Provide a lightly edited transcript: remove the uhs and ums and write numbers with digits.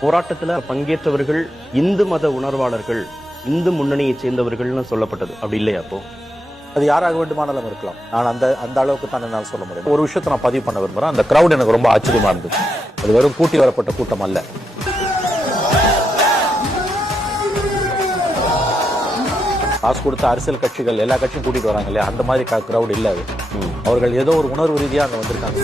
போராட்டத்துல பங்கேற்றவர்கள் இந்து மத உணர்வாளர்கள், இந்து முன்னணியை சேர்ந்தவர்கள்னு சொல்லப்பட்டது. அப்படி இல்லையா? அப்போ அது யாராக வேண்டுமானாலும் இருக்கலாம். நான் அந்த அளவுக்கு தான் என்னால் சொல்ல முடியும். ஒரு விஷயத்தை நான் பதிவு பண்ண விரும்புறேன். அந்த கிரௌட் எனக்கு ரொம்ப ஆச்சரியமா இருந்தது. அது வெறும் கூட்டி வரப்பட்ட கூட்டம் அல்ல. காசு கொடுத்த அரசியல் கட்சிகள் எல்லா கட்சியும் கூட்டிட்டு வராங்க இல்லையா, அந்த மாதிரி கிரௌட் இல்ல அது. அவர்கள் ஏதோ ஒரு உணர்வு ரீதியா அங்க வந்திருக்காங்க.